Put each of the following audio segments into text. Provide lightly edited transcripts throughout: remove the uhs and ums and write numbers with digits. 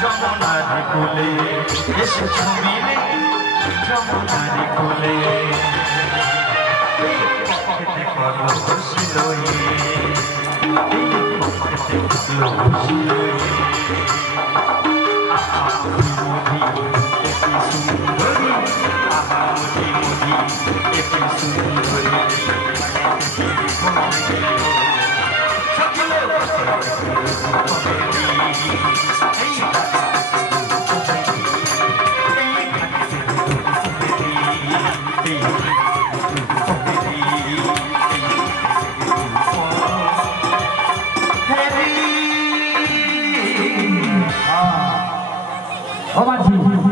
যমুনার কোলে এসে ছবিলে যমুনার কোলে পকেটে করলো বসিল পকেটে করলো বসিল মোদি এটি সুন্দরী আহা মোদি মোদি এটি সুন্দরী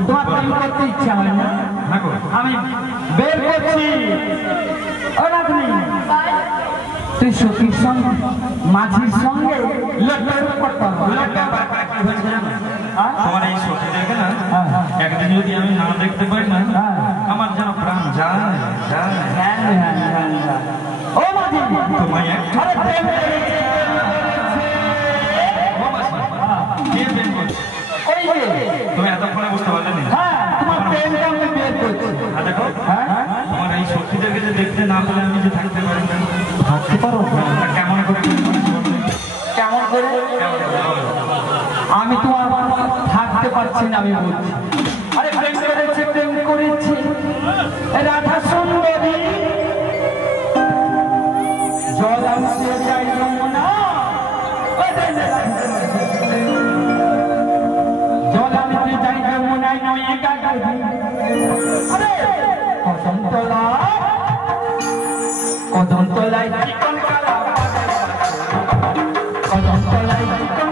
তোমার প্রেম করতে ইচ্ছা হয় না? আমি বের করছি। তুই সখীর সঙ্গে মাঝির সঙ্গে তোমার এই সখীদেরকে না একদিন যদি আমি না দেখতে পাই না আমার যেন প্রাণ যায় যায়। ও মাঝি তোমায় তুমি এতক্ষণে বুঝতে পারলে না? তোমার প্রেমটা আমি বের করছি। দেখো তোমার এই সখীদেরকে যে দেখতে না পেলে আমি যে থাকতে পারি না। থাকতে পারো কেমন করে কেমন করে? আমি তোমার থাকতে পারছি না, আমি বলছি। আরে প্রেম করেছে প্রেম করেছি রাধা সুন্দরী জল আনতে যাই যমুনা জল আনতে যাই যমুনায় নয় একা কদমতলায় চিকন কালা কদমতলায় চিকন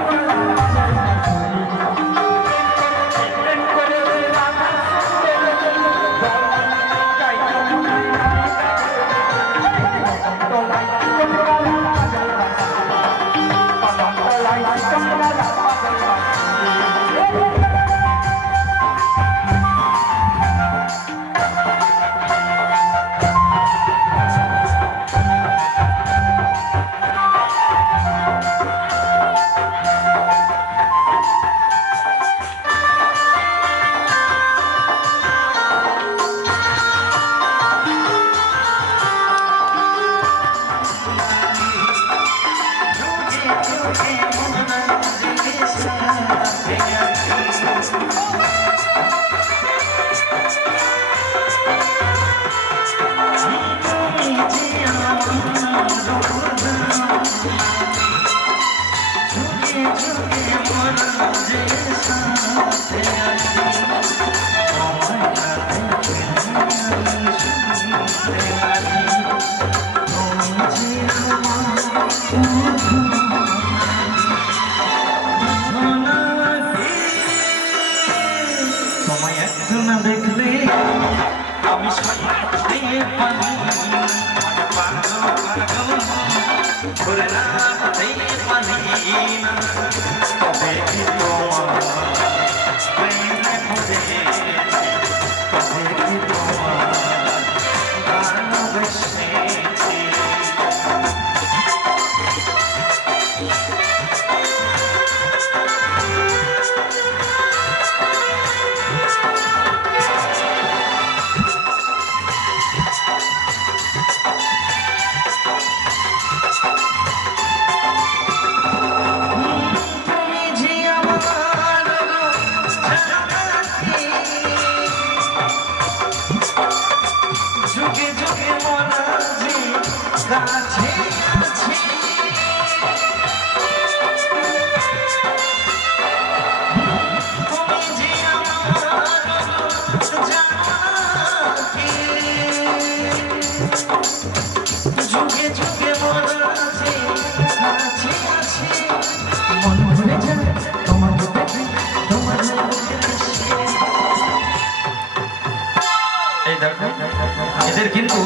এদের কিন্তু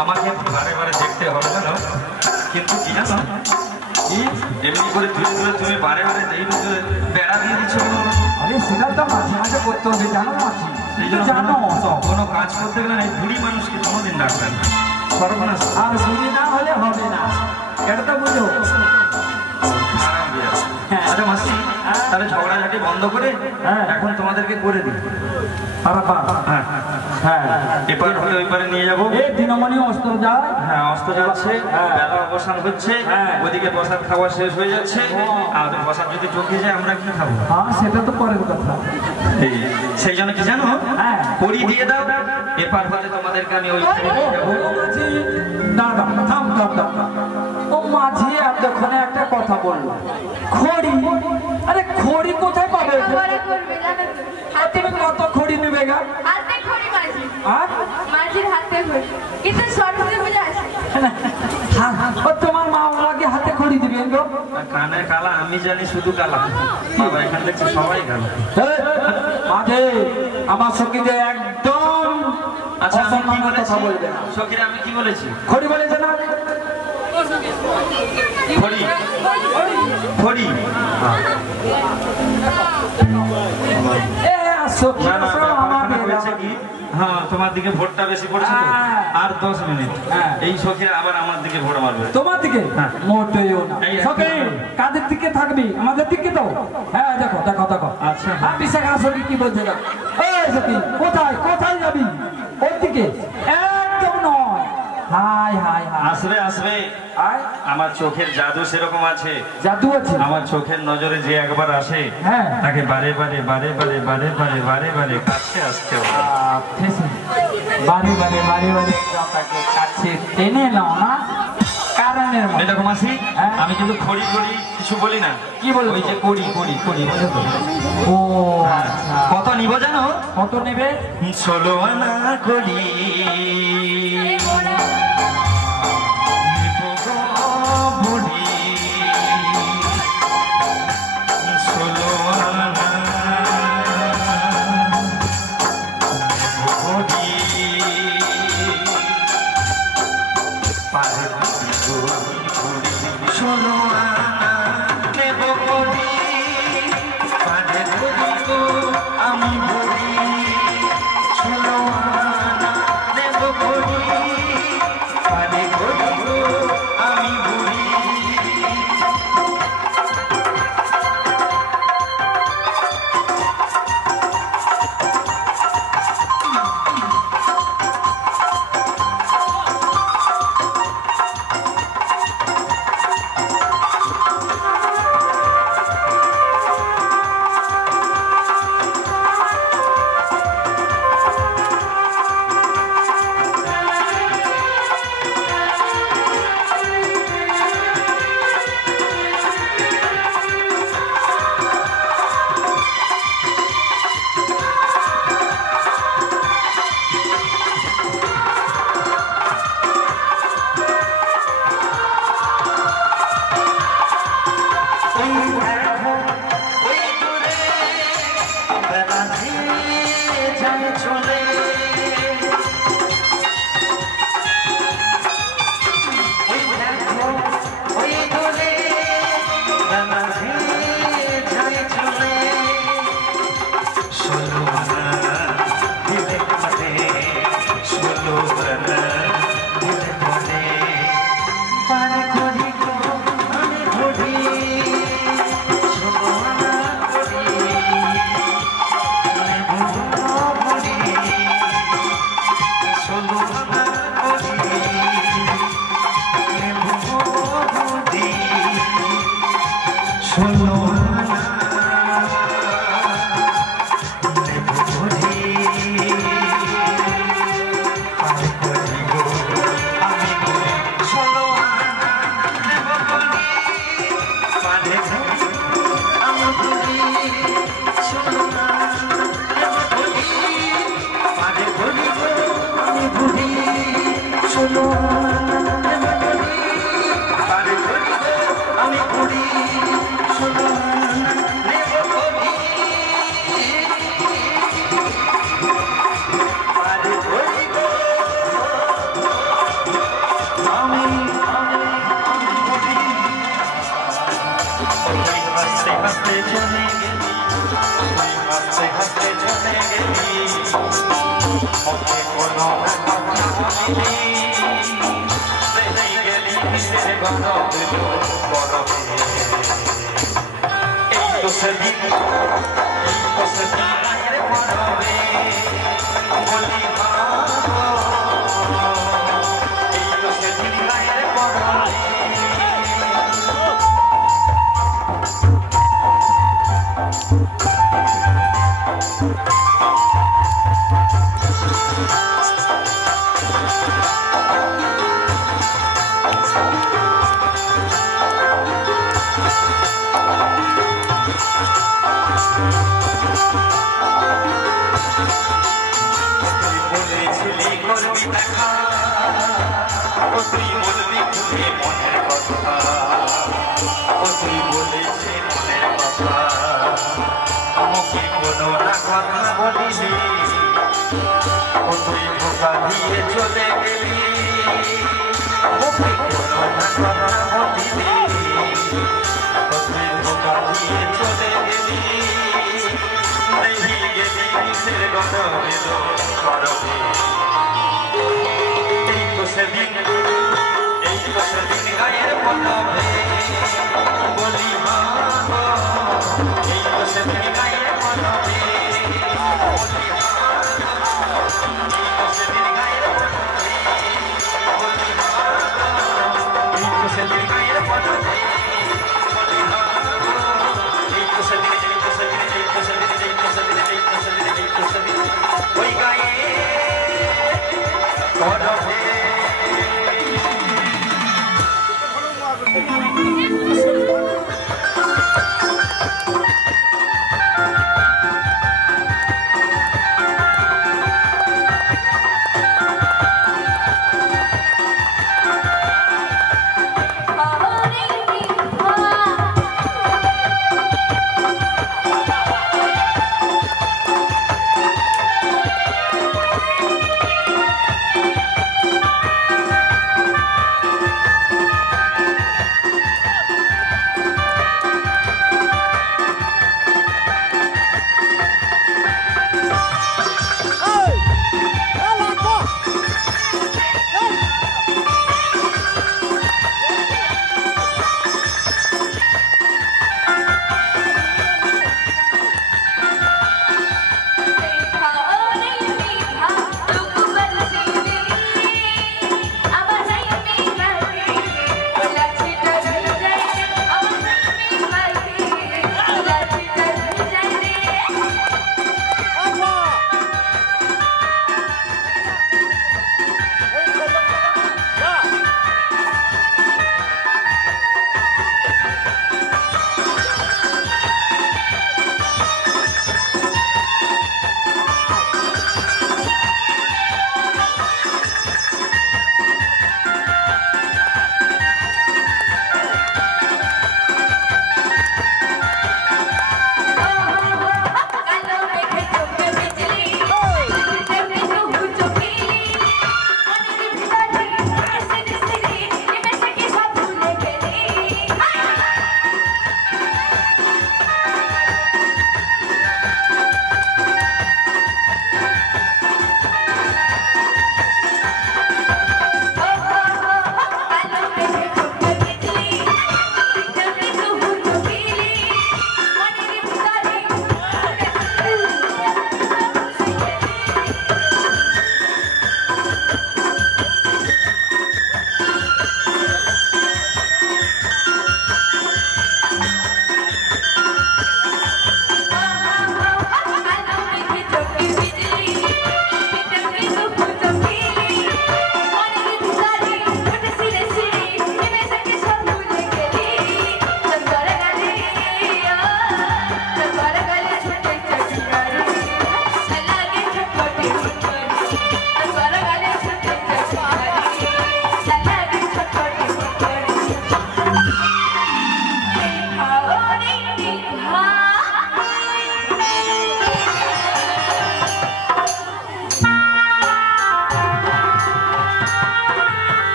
আমাকে বারে বারে দেখতে হবে না, কিন্তু কি জানো এমনি করে তুলে তুলে তুমি বারে বারে বেড়া দিয়ে দিচ্ছ। আরে সেটা তো মাঝে মাঝে করতে হবে, জানো মাঝি? সেই জন্য জানো কোনো কাজ করতে গেলে এই বুড়ি মানুষকে কোনোদিন ডাকবেন না, সর্বনাশ। আর বুড়ি না হলে হবে না, এটা তো বুঝো। খারাপ আচ্ছা মাসি, তাহলে ঝগড়াঝাটি বন্ধ করে এখন তোমাদেরকে করে দিই। হ্যাঁ হ্যাঁ, এপার হলে ওই পারে নিয়ে যাবো। এই দিনমণি অস্ত্র যায়। হ্যাঁ, অস্ত যাচ্ছে, বেলা অবসান হচ্ছে, ওদিকে প্রসাদ খাওয়া শেষ হয়ে যাচ্ছে। আমাদের প্রসাদ যদি চোখে যায় আমরা কি খাবো? হ্যাঁ, সেটা তো পরের কথা। সেই জন্য কি জানো, কড়ি দিয়ে দাও, এপার হলে তোমাদেরকে আমি ওই নিয়ে যাবো। দাদা থাম থাম থাম। ও মাঝি এতক্ষণে একটা কথা বললো, খড়ি। আরে খড়ি কোথায় পাবে? তুমি কত খড়ি নেবে গা? হাতে খড়ি মাঝি, আর মাঝির হাতে খড়ি, কিন্তু সরস্বতী পূজা আসে। ও তোমার মা ওনাকে হাতে খড়ি দিবেন গো? কানে কালা আমি জানি, শুধু কালা। বাবা এখান দেখছি সবাই কালা। মাঝে আমার সখীতে একদম আচ্ছা আমি কি অসম্মানের বলেছি? কথা বলবে না। সখীরা আমি কি বলেছি? খড়ি বলেছে না? খড়ি খড়ি। এ আসো না না, আসো, ব্যাপারখানা আমাদের হয়েছে কি, হ্যাঁ তোমার দিকে ভোটটা বেশি পড়ছে তো। আর 10 মিনিট এই সখীরা আবার আমার দিকে ভোট মারবে। তোমার দিকে মোটেও না। এই সখী কাদের দিকে থাকবি? আমাদের দিকে তো। হ্যাঁ দেখো দেখো দেখো। আচ্ছা আর বিশাখা সখী কি বলছে না? এই সখী কোথায় কোথায় যাবি? ওর দিকে একদম নয়। হাই হাই হাই, আসবে আসবে। আয় আমার চোখের জাদু সেরকম আছে। জাদু আছে। আমার চোখের নজরে যে একবার আসে হ্যাঁ, তাকে বারে বারে বারে বারে বারে বারে বারে বারে কাছে আসতে হবে। বারে বারে বারে বারে তাকে কাছে টেনে নাও না, কারণের মতো। দেখো মাসি, হ্যাঁ? আমি কিন্তু খড়ি খড়ি কিছু বলি না। কি বলবো? ওই যে কড়ি কড়ি কড়ি, বুঝো তো? ও আচ্ছা, কত নিব জানো? কত নেবে? 16 আনা কড়ি। সেদিন গায়ের পরবে বলি এই তো সেদিন গায়ের পরবে তুই বলবি খুলে মনের কথা তুই বলেছে মনের কথা আমাকে কোনো না কথা বলিনি তুই ধোকা দিয়ে চলে গেলি ওকে কোনো না কথা বলিনি তুই ধোকা দিয়ে চলে গেলি দেখি গেলি কিসের কথা এলো করবে সেদিন গায়ের পরবে বলি এই তো সেদিন গায়ের পরবে বলি এই তো সেদিন গায়ের পরবে বলি এই তো সেদিন গায়ের পরবে বলি এই তো সেদিন এই তো সেদিন এই তো সেদিন এই তো সেদিন এই তো সেদিন এই তো সেদিন ওই গায়ে পরবে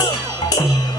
যাবো